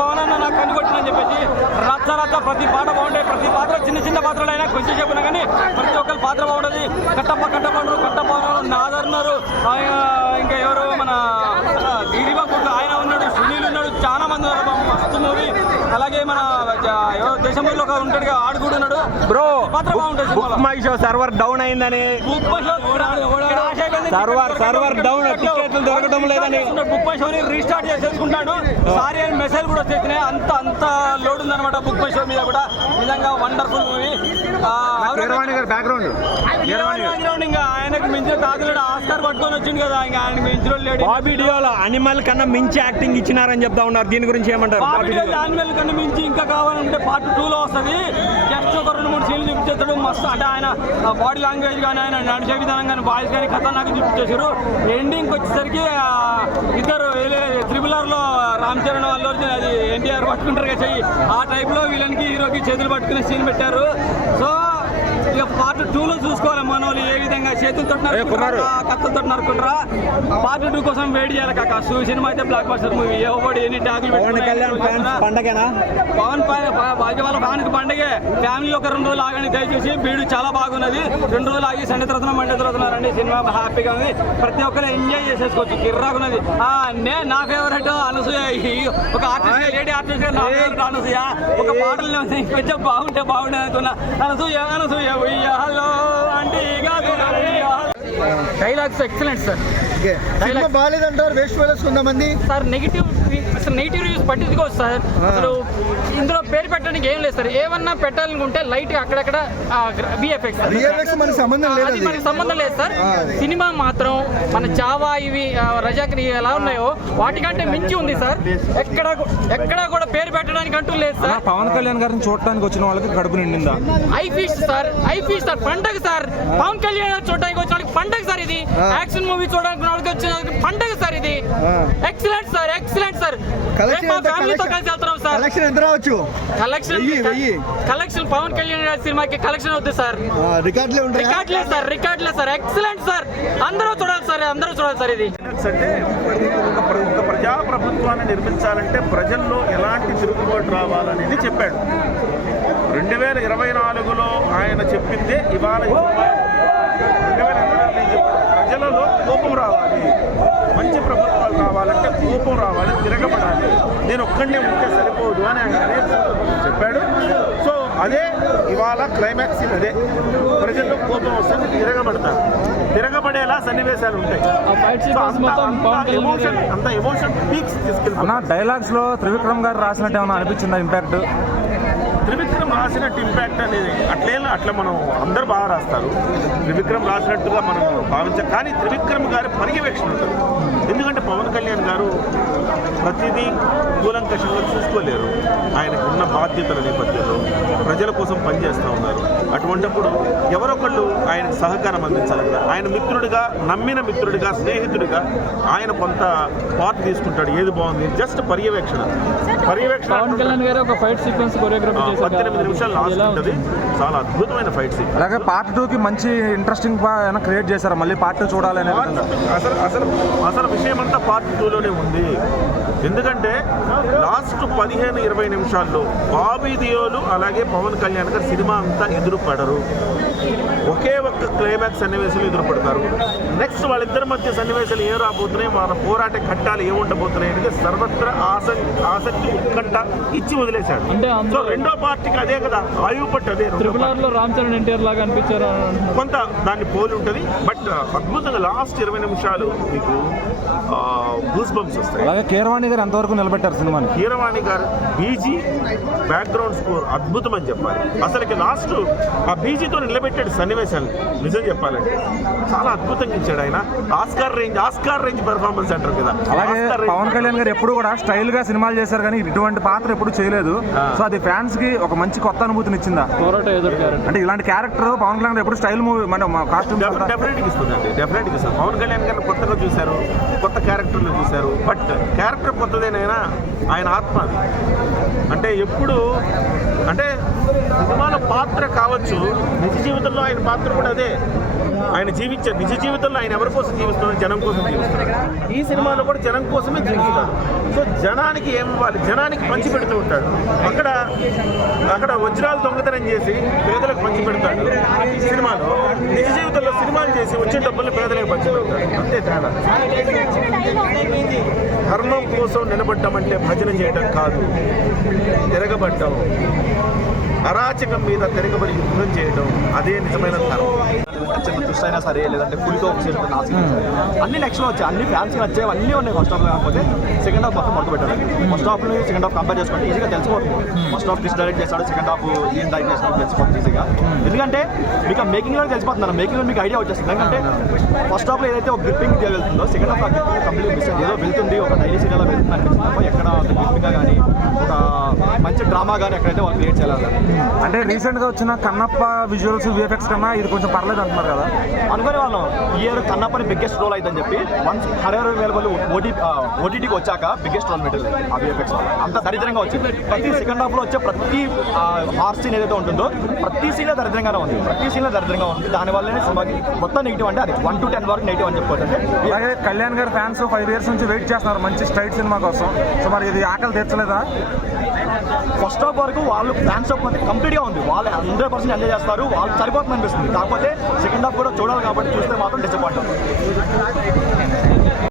పవన్ అన్న నాకు కనికొట్టినని చెప్పేసి రచ్చ ప్రతి పాట బాగుంటాయి. ప్రతి పాత్ర చిన్న పాత్రలు అయినా కొంచెం చెప్పినా కానీ ప్రతి ఒక్కరి పాత్ర బాగుంటుంది. కట్టప్ప నాదర్న్నారు, ఇంకా ఎవరు మన గిరిబాబు ఆయన ఉన్నాడు, సునీల్ ఉన్నాడు, చాలా మంది ఉన్నారు. మస్తు మూవీ. అలాగే మన దేశంలో ఉంటాడు ఆడు కూడా ఉన్నాడు. బ్రో పాత్ర బాగుంటుంది. Book my show server down అయిందని, సర్వర్ డౌన్, టికెట్లు దొరకడం లేదని బుక్ మై షోని రీస్టార్ట్ చేసేసుకుంటాడు. సారీ అని మెసేజ్ కూడా వచ్చేసినాయి. అంత లోడ్ ఉందన్నమాట బుక్ మై షో మీద కూడా. నిజంగా వండర్ఫుల్ మూవీ. బ్యాక్గ్రౌండ్ ఇంకా ఆయనకు మించిన తాగులేడు. ఆస్కార్ పట్టుకొని వచ్చింది కదా, ఇంకా ఆయనకు మించిన లేడు. బాబీ డియోలో అనిమల్ కన్నా మించి యాక్టింగ్ ఇచ్చినారని చెప్తా ఉన్నారు. దీని గురించి ఏమంటారు? అనిమల్ కన్నా మించి ఇంకా కావాలంటే పార్ట్ 2లో వస్తుంది. జస్ట్ ఒక 2-3 సీన్లు చూపించేస్తాడు. మస్తు అంటే ఆయన బాడీ లాంగ్వేజ్ కానీ, ఆయన నడిచే విధానం కానీ, వాయిస్ కానీ ఖతర్నాక్ చూపించేశారు. ఎండింగ్కి వచ్చేసరికి ఇద్దరు త్రిబులర్లో రామ్ చరణ్ వాళ్ళు అది ఎన్టీఆర్ పట్టుకుంటారు కదా చెయ్యి, ఆ టైప్లో వీళ్ళకి హీరోకి చేతులు పట్టుకునే సీన్ పెట్టారు. సో ఇక పార్ట్ 2లో చూసుకోవాలి మన వాళ్ళు ఏ విధంగా చేతులతో కత్తులతో నరుకుంటారా. పార్ట్ 2 కోసం వెయిట్ చేయాలి కాక. సినిమా అయితే బ్లాక్ బస్టర్ మూవీ. ఎవరు ఎన్ని ట్యాగులు పవన్ వాళ్ళ ఫ్యాన్కి పండగే. ఫ్యామిలీ ఒక 2 రోజులు ఆగండి దయచేసి. బీడు చాలా బాగున్నది. 2 రోజులు ఆగి సండే తర్వాత మండే తర్వాత రండి. సినిమా హ్యాపీగా ఉంది. ప్రతి ఒక్కరు ఎంజాయ్ చేసేసుకోవచ్చు. కిర్రాకున్నది. నా ఫేవరెట్ అనసూయ. ఒక ఆర్టిస్ట్, లేడీ ఆర్టిస్ట్ నా ఫేవరెట్ అనసూయ. ఒక పాటలు కొంచెం బాగుంటే బాగుండే అనుకున్నా. Anasuya dialogues excellent sir. Cinema బాగాలేదంటారు వేస్ట్ ఫెలోస్ కొంతమంది సార్. నెగిటివ్ రివ్యూస్ పట్టించుకోవచ్చు సార్. అసలు ఇందులో పేరు పెట్టడానికి ఏం లేదు సార్. ఏమన్నా పెట్టాలనుకుంటే లైట్ గా అక్కడక్కడ విఎఫ్ఎక్స్ మనకి సంబంధం లేదు సార్. సినిమా మాత్రం మన చావా ఇవి రజాకి ఎలా ఉన్నాయో వాటికంటే మించి ఉంది సార్. ఎక్కడ కూడా పేరు పెట్టడానికి అంటూ లేదు సార్. పవన్ కళ్యాణ్ గారిని చూడటానికి వచ్చిన వాళ్ళకి కడుపు నిండిందా? ఐ ఫీస్ట్ సార్ పండగ సార్. పవన్ కళ్యాణ్ చూడడానికి వచ్చిన వాళ్ళకి పండగ సార్. ఇది యాక్షన్ మూవీ చూడడానికి వచ్చిన పండగ సార్. ఇది ఎక్సలెంట్ సార్. ఫ్యామిలీతో కలిసి వెళ్తున్నాం సార్. కలెక్షన్ పవన్ కళ్యాణ్ గారి సినిమాకి కలెక్షన్ అవుతుంది సార్. రికార్డులే సార్. Excellent sir. అందరూ చూడాలి సార్. ఇది అంటే ఒక ప్రజాప్రభుత్వాన్ని నిర్మించాలంటే ప్రజల్లో ఎలాంటి తిరుగుబాటు రావాలనేది చెప్పాడు. 2024లో ఆయన చెప్పిందే ఇవాళ 2024 ప్రజలలో కోపం రావాలి. మంచి ప్రభుత్వాలు రావాలంటే కోపం రావాలి, తిరగబడాలి. నేను ఒక్కడే ఉంటే సరిపోదు అని ఆయన చెప్పాడు. సో అదే ఇవాళ క్లైమాక్స్. అదే ప్రజల్లో కోపం వస్తుంది, తిరగబడేలా సన్నివేశాలు ఉంటాయి. అంత ఎమోషన్ పీక్స్ తీసుకెళ్తాం. డైలాగ్స్ లో త్రివిక్రమ్ గారు రాసినట్టు ఏమైనా అనిపించిందా ఇంపాక్ట్? త్రివిక్రమ్ రాసినట్టు ఇంపాక్ట్ అనేది అట్లా మనం అందరూ బాగా రాస్తారు. త్రివిక్రమ్ రాసినట్టుగా మనం భావించాం. కానీ త్రివిక్రమ్ గారి పర్యవేక్షణ ఉంటుంది. ఎందుకంటే పవన్ కళ్యాణ్ గారు ప్రతిదీ కూలంకషంగా చూసుకోలేరు. ఆయనకు ఉన్న బాధ్యతల నేపథ్యంలో ప్రజల కోసం పనిచేస్తూ ఉన్నారు. అటువంటిప్పుడు ఎవరొకళ్ళు ఆయనకు సహకారం అందించాలి కదా. ఆయన మిత్రుడిగా, నమ్మిన మిత్రుడిగా, స్నేహితుడిగా ఆయన కొంత పార్ట్ తీసుకుంటాడు. ఏది బాగుంది జస్ట్ పర్యవేక్షణ. పవన్ కళ్యాణ్ గారు ఒక ఫైట్ సీక్వెన్స్ కొరియోగ్రఫీ చేశారు. 18 నిమిషాలు లాస్ట్ ఉంటుంది. చాలా అద్భుతమైన ఫైట్ సీక్వెన్స్. అలాగే పార్ట్ 2కి మంచి ఇంట్రెస్టింగ్ క్రియేట్ చేశారు. మళ్ళీ పార్ట్ 2 చూడాలని అసలు విషయం అంతా పార్ట్ 2లోనే ఉంది. ఎందుకంటే లాస్ట్ 15-20 నిమిషాల్లో బాబీ దియోలు అలాగే పవన్ కళ్యాణ్ గారు సినిమా అంతా ఎదురుపడరు. ఒకే ఒక్క క్లైమాక్స్ సన్నివేశాలు ఎదురుపడతారు. నెక్స్ట్ వాళ్ళిద్దరి మధ్య సన్నివేశాలు ఏం రాబోతున్నాయి, వాళ్ళ పోరాట ఘట్టాలు ఏముండబోతున్నాయి అనేది సర్వత్రా ఆసక్తి ఉత్కంఠ ఇచ్చి వదిలేశాడు. సో రెండో పార్టీకి అదే కదా ఆయువు పట్టు. అదే రామ్ చరణ్ ఎన్టీఆర్ లాగా అనిపించారు. కొంత దాన్ని పోలి ఉంటుంది. బట్ అద్భుతంగా లాస్ట్ 20 నిమిషాలు మీకు గూస్ బంప్స్ వస్తాయి. అలాగే కీరవాణి గారు ఎంతవరకు నిలబెట్టారు సినిమాని? కీరవాణి గారు బీజీ బ్యాక్గ్రౌండ్ స్కోర్ అద్భుతం అని చెప్పాలి. అసలుకి లాస్ట్ ఆ బీజీతో నిలబెట్టాడు సన్నివేశాలు. నిజం చెప్పాలంటే చాలా అద్భుతంగా ఇచ్చాడు ఆయన. ఆస్కార్ రేంజ్ పెర్ఫార్మెన్స్ అంటారు కదా. అలాగే పవన్ కళ్యాణ్ గారు ఎప్పుడు కూడా స్టైల్ గా సినిమాలు చేశారు కానీ ఇటువంటి పాత్ర ఎప్పుడు చేయలేదు. సో అది ఫ్యాన్స్ కి ఒక మంచి కొత్త అనుభూతిని ఇచ్చిందా? అంటే ఇలాంటి క్యారెక్టర్ పవన్ కళ్యాణ్ ఎప్పుడు స్టైల్ మూవీ కాస్ట్యూమ్ డెఫినెట్గా ఇస్తుందండి. డెఫినెట్గా ఇస్తుంది. పవన్ కళ్యాణ్ గారిని కొత్తగా చూశారు, కొత్త క్యారెక్టర్లు చూశారు. బట్ క్యారెక్టర్ కొత్తదేనైనా ఆయన ఆత్మ అంటే ఎప్పుడు అంటే సినిమాలో పాత్ర కావచ్చు, నిజ జీవితంలో ఆయన పాత్ర కూడా అదే. ఆయన జీవించే నిజ జీవితంలో ఆయన ఎవరి కోసం జీవిస్తున్నాడు? జనం కోసం జీవిస్తున్నాడు. ఈ సినిమాలో కూడా జనం కోసమే జీవిస్తాడు. సో జనానికి ఏం ఇవ్వాలి, జనానికి పంచి పెడుతూ ఉంటాడు. అక్కడ వజ్రాలు దొంగతనం చేసి పేదలకు పంచి పెడతాడు సినిమాలో. నిజ జీవితంలో సినిమాలు చేసి వచ్చిన డబ్బుల్ని పేదలకు పంచి పెడతాడు. అంతే తేడా. ధర్మం కోసం నిలబడ్డం అంటే భజన చేయడం కాదు, తిరగబడ్డం, అరాచకం మీద తిరగబడి యుద్ధం చేయడం, అదే నిజమైన ధర్మం. చిన్న ట్విస్ట్ అయినా సరే, లేదంటే ఫుల్గా ఒక సీన్ అన్ని నెక్స్ట్ వచ్చాయి, అన్ని ఫ్యాన్స్కి వచ్చాయి, అన్నీ ఉన్నాయి ఫస్ట్ హాఫ్. కాకపోతే సెకండ్ హాఫ్ మొత్తం మొదలు పెట్టారు. ఫస్ట్ హాఫ్ని సెకండ్ హాఫ్ కంపేర్ చేసుకుంటే ఈజీగా తెలిసిపోతుంది. ఫస్ట్ హాఫ్ ట్విస్ట్ డైరెక్ట్ చేస్తాడు, సెకండ్ హాఫ్ ఈయన డైరెక్ట్ చేస్తాడు, తెలిసిపోతుంది ఈజీగా. ఎందుకంటే మీకు మేకింగ్లో తెలిసిపోతుంది, మేకింగ్లో మీకు ఐడియా వచ్చేస్తుంది. ఎందుకంటే ఫస్ట్ హాఫ్లో ఏదైతే ఒక గ్రిప్పింగ్ వెళ్తుందో, సెకండ్ హాఫ్ ఆ గ్రిప్పింగ్ కంప్లీట్ మిస్ ఏదో వెళ్తుంది, ఒక డైలీ సీరియల్ వెళ్తుంది అనిపించింది తప్ప ఎక్కడ గ్రిప్పింగ్గా కానీ ఒక మంచి డ్రామా కానీ ఎక్కడైతే వాళ్ళు క్రియేట్ చేయాలి. అంటే రీసెంట్గా వచ్చిన కన్నప్ప విజువల్స్ విఎఫ్ఎక్స్ కన్నా ఇది కొంచెం పర్లేదు అంటున్నారు కదా. అనుకునే వాళ్ళం ఈ ఇయర్ కన్నప్పని బిగ్గెస్ట్ రోల్ అవుతుందని చెప్పి వన్స్ హర్రర్ అవైలబుల్ ఓటీటీకి వచ్చాక బిగ్గెస్ట్ రోల్ పెట్టలేదు ఆ విఎఫ్ఎక్స్. అంత దరిద్రంగా వచ్చింది. ప్రతి సెకండ్ హాఫ్లో వచ్చే ప్రతి హార్స్ సీన్ ఏదైతే ఉంటుందో ప్రతి సీన్లో దరిద్రంగానే ఉంది, ప్రతి సీన్లో దరిద్రంగా ఉంది. దానివల్లనే సినిమాకి మొత్తం నెగిటివ్ అంటే అది 1 to 10 వరకు నెగిటివ్ అని చెప్పుకోవచ్చు. అంటే అలాగే కళ్యాణ్ గారి ఫ్యాన్స్ 5 years నుంచి వెయిట్ చేస్తున్నారు మంచి స్ట్రైట్ సినిమా కోసం. సో మరి ఇది ఆకలి తీర్చలేదా? ఫస్ట్ హాఫ్ వరకు వాళ్ళు ఫ్యాన్స్ ఆఫ్ కంప్లీట్గా ఉంది, వాళ్ళు 100% ఎంజాయ్ చేస్తారు, వాళ్ళు సరిపోతుంది అనిపిస్తుంది. కాకపోతే సెకండ్ హాఫ్ కూడా చూడాలి కాబట్టి చూస్తే మాత్రం డిసప్పాయింట్ అవుతుంది.